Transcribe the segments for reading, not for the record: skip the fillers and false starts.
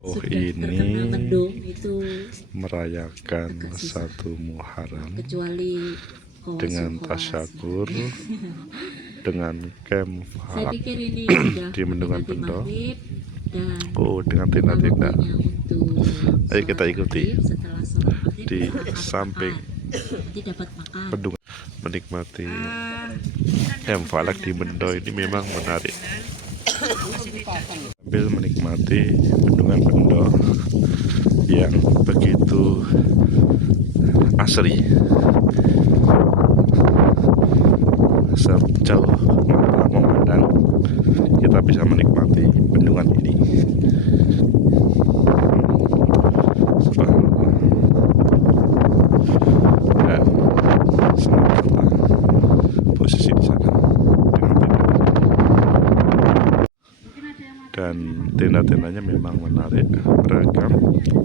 Oh, sudah ini terkena mendung itu merayakan agak susah, satu Muharram kecuali dengan khuwas. tasyakur, dengan camp Saya pikir ini sudah di Bendungan mendekati Bendo. maghrib dan Oh, dengan memang tenda-tenda. waktunya untuk Ayo kita sholat ikuti maghrib. Setelah sholat maghrib di kita akan samping makan, nanti dapat makan. Bendungan, menikmati camp falak di Bendo. Ini memang menarik sambil menikmati Bendungan Bendo yang begitu asri. Sejauh mata memandang, kita bisa menikmati bendungan ini. Subhanallah. Dan senang kita posisi di sana dengan tenda. Dan tenda-tendanya memang menarik, beragam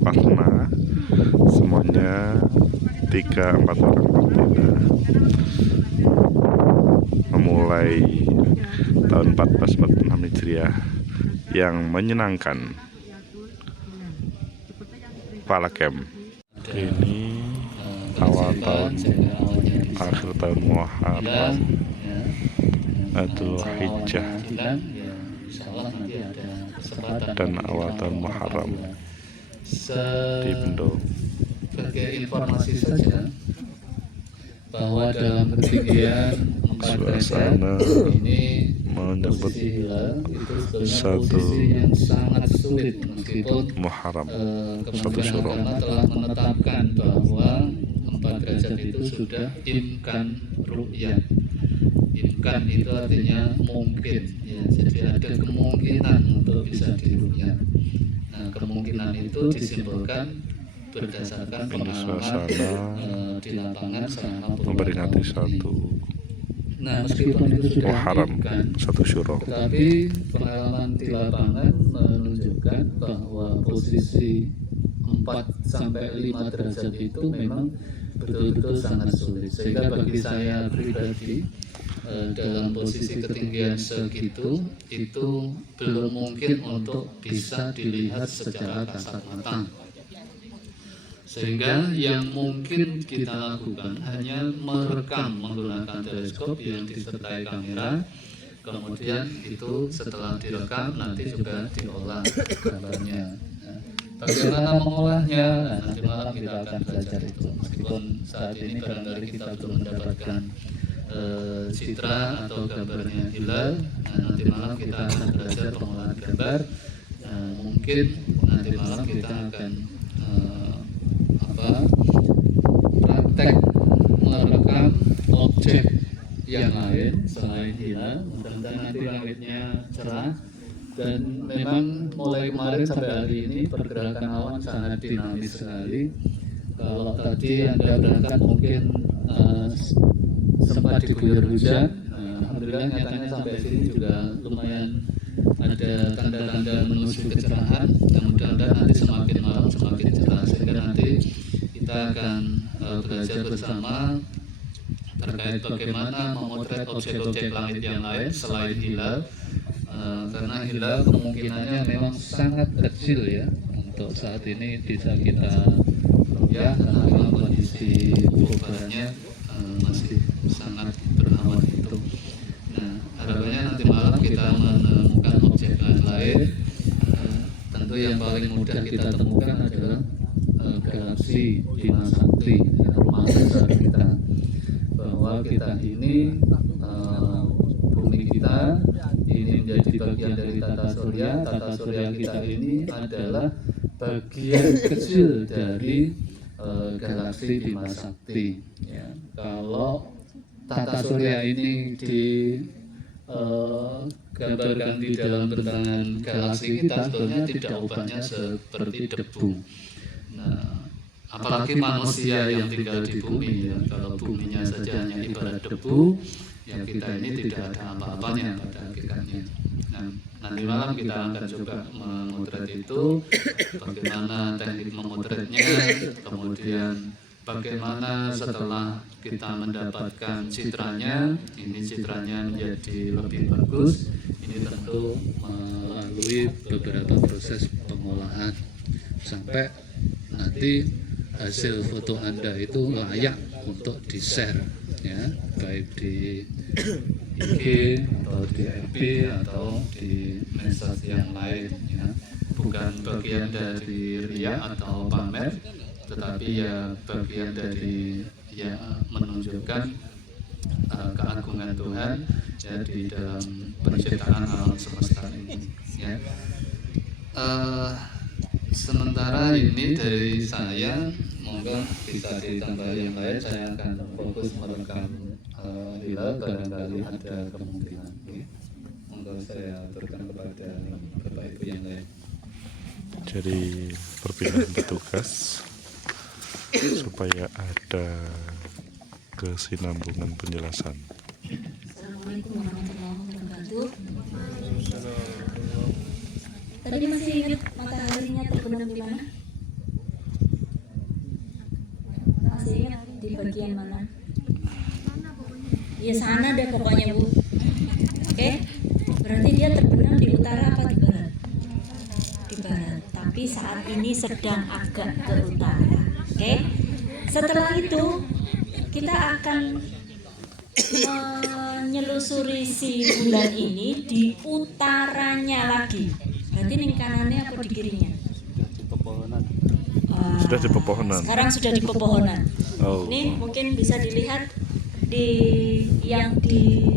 warna, semuanya 3-4 orang per tenda. Memulai tahun 1446 Hijriah yang menyenangkan. Palakem ini awal tahun, akhir tahun Muharram atau Hijjah dan awal tahun Muharram di Bendo. Sebagai informasi saja bahwa dalam ketinggian 4 derajat Suasana ini menyebut posisi hilal itu sebenarnya satu posisi yang sangat sulit, meskipun Muharram, satu Kementerian syuro. Agama telah menetapkan bahwa 4 derajat itu sudah imkan ru'yat. Imkan itu artinya mungkin, ya, jadi ada kemungkinan untuk bisa diru'yat. Nah, kemungkinan itu disimpulkan berdasarkan Ini pengalaman suasana di lapangan selama memperingati tahun ini. satu Nah, meskipun itu sudah Muharram, imkan, satu syuro. tetapi pengalaman di lapangan menunjukkan bahwa posisi 4 sampai 5 derajat itu memang betul-betul sangat sulit. Sehingga bagi saya pribadi, dalam posisi ketinggian segitu itu belum mungkin untuk bisa dilihat secara kasat mata. Sehingga yang mungkin kita lakukan hanya merekam menggunakan teleskop yang disertai kamera, kemudian itu setelah direkam nanti juga diolah gambarnya. Nah, bagaimana mengolahnya? Nah, nanti malam kita akan belajar itu. Meskipun saat ini barangkali kita belum mendapatkan citra atau gambarnya hilal, nah, nanti malam kita akan belajar pengolahan gambar. Mungkin nanti malam kita akan praktek merekam objek yang lain selain hilal. Mudah-mudahan nanti langitnya cerah. Dan memang mulai kemarin sampai hari ini pergerakan awan sangat dinamis sekali. Kalau tadi Anda berangkat mungkin sempat diguyur hujan, alhamdulillah nyatanya sampai sini juga lumayan ada tanda-tanda menuju kecerahan. Mudah-mudahan nanti semakin malam semakin cerah, sehingga nanti kita akan belajar bersama terkait bagaimana memotret objek-objek langit yang lain selain hilal. Karena hilal kemungkinannya memang sangat kecil ya untuk saat ini bisa kita ya, karena memang kondisi bahannya masih sangat berawan itu. Nah, harapannya nanti malam kita menemukan objek lain. Tentu yang paling mudah kita temukan adalah galaksi Bima Sakti, rumah besar kita. Bahwa kita ini bumi kita ini menjadi bagian dari tata surya. Tata surya kita ini adalah bagian kecil dari galaksi Bima Sakti. Ya, kalau tata surya ini gambarkan di dalam bentangan galaksi kita, sebetulnya tidak ubahnya seperti debu. Nah, apalagi manusia yang tinggal di bumi, ya, kalau buminya saja hanya ibarat debu, ya kita ini tidak ada apa-apanya pada hakikatnya. Nah, nanti malam kita akan coba memotret itu, bagaimana teknik memotretnya, kemudian bagaimana setelah kita mendapatkan citranya, ini citranya menjadi lebih bagus. Ini tentu melalui beberapa proses pengolahan sampai nanti hasil foto Anda itu layak untuk di-share, ya, baik di IG atau di FB atau di medsos yang lain, ya. Bukan bagian dari riya atau pamer, tetapi ya bagian dari ya menunjukkan keagungan Tuhan ya di dalam penciptaan alam semesta ini, ya. Sementara ini dari saya, monggo bisa ditambah yang lain. Saya akan fokus merekam hilal, barangkali ada kemungkinan. Monggo saya berikan kepada Bapak Ibu yang lain. Jadi perpindahan petugas supaya ada kesinambungan penjelasan. Assalamualaikum warahmatullahi wabarakatuh. Tadi masih ingat mataharinya terbenam di mana? Masih ingat di bagian mana? Ya sana deh pokoknya Bu. Oke? Berarti dia terbenam di utara apa di barat? Di barat. Tapi saat ini sedang agak ke utara. Oke? Setelah itu kita akan menyelusuri si bulan ini di utaranya lagi. Berarti ini kanannya apa di kirinya? Sudah di pepohonan. Sekarang sudah di pepohonan. Oh. Ini mungkin bisa dilihat di yang di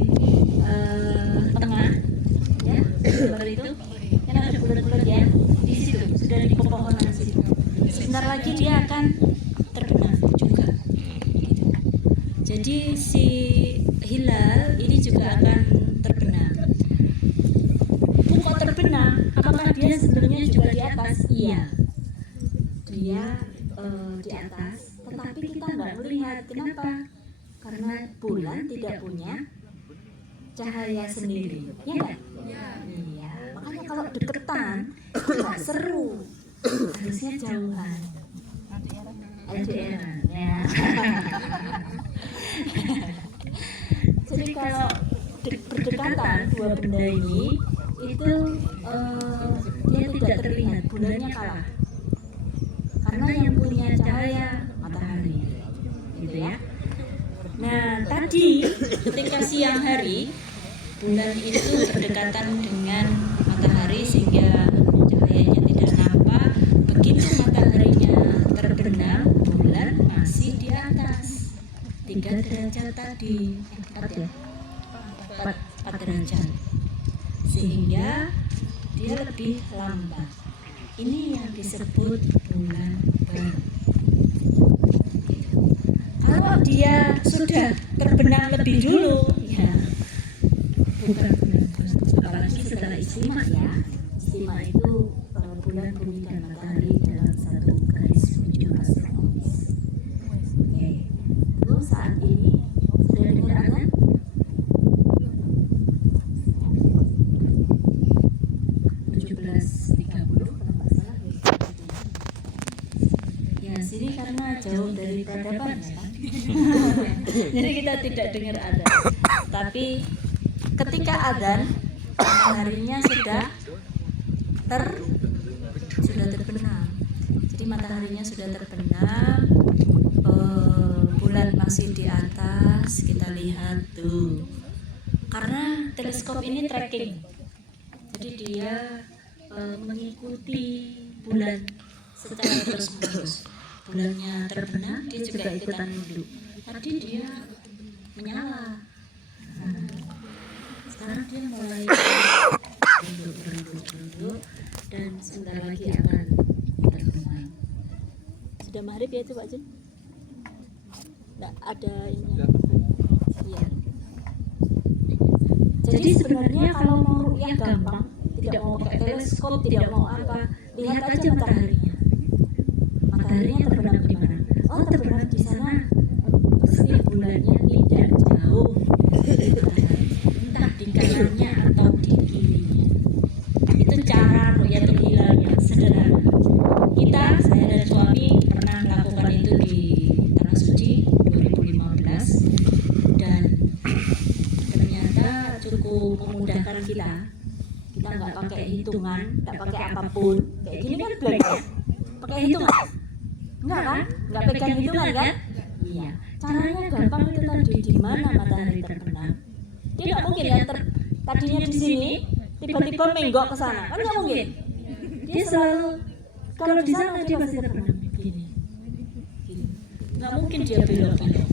tengah, ya, gambar itu. Kan ada bulat-bulat ya. Di situ sudah di pepohonan situ. Sebentar lagi dia akan terbenam juga. Jadi si hilal ini juga akan terbenam. Kok terbenam? Apakah dia sebenarnya juga di atas? Iya, dia di atas. Tetapi kita nggak melihat. Kenapa? Karena bulan tidak punya cahaya sendiri. Ya nggak? Iya. Makanya kalau deketan itu nggak seru. Harusnya jauhan. LDR. Ya. Jadi kalau berdekatan dua benda ini itu dia tidak terlihat, bulannya kalah karena yang punya cahaya matahari, gitu ya. Nah tadi ketika siang hari bulan itu berdekatan dengan matahari sehingga cahayanya tidak nampak. Begitu mataharinya terbenam, bulan masih di atas 3 derajat tadi, 4 ya, 4 derajat, sehingga dia lebih lambat. Ini yang disebut bulan baru. Kalau dia sudah terbenam lebih dulu, ya bukan bulan baru. Apalagi setelah istimewa, ya. Istimewa itu bulan, bumi dan matahari dalam satu garis menuju astronomis. Oke. Terus saat ini sudah dengar azan? 17.30 kalau nggak salah. Ya sini karena jauh dari peradaban ya kan. Jadi kita tidak dengar azan. Tapi ketika azan mataharinya sudah terbenam. Jadi mataharinya sudah terbenam, bulan masih di atas. Kita lihat tuh. Karena teleskop ini tracking. Jadi dia mengikuti bulan secara terus-menerus. Bulannya terbenam, dia juga ikutan dulu. Tadi dia menyala. Nah, sekarang dia mulai berunduk dan sebentar lagi akan terbenam. Sudah maghrib ya itu Pak Jun? Nggak ada ini. Iya. Jadi sebenarnya kalau mau ru'yah gampang, tidak mau pakai teleskop, tidak mau apa, lihat aja mataharinya. Mataharinya terbenam di mana? Oh, terbenam di sana. Pasti bulannya tidak jauh dari matahari, entah di kanannya atau di kirinya. Itu cara ru'yatul hilal yang sederhana. Kita, saya dan suami pernah melakukan itu di hitungan, nggak pakai apapun, kayak gini kan blank. Pakai hitungan? Enggak kan? Nggak pegang hitungan kan? Iya. Caranya gampang itu tadi, di mana matahari terbenam. Dia nggak mungkin ya tadinya di sini, tiba-tiba menggok ke sana, kan nggak mungkin. Dia selalu kalau di sana dia pasti terbenam gini. Nggak mungkin dia belok-belok.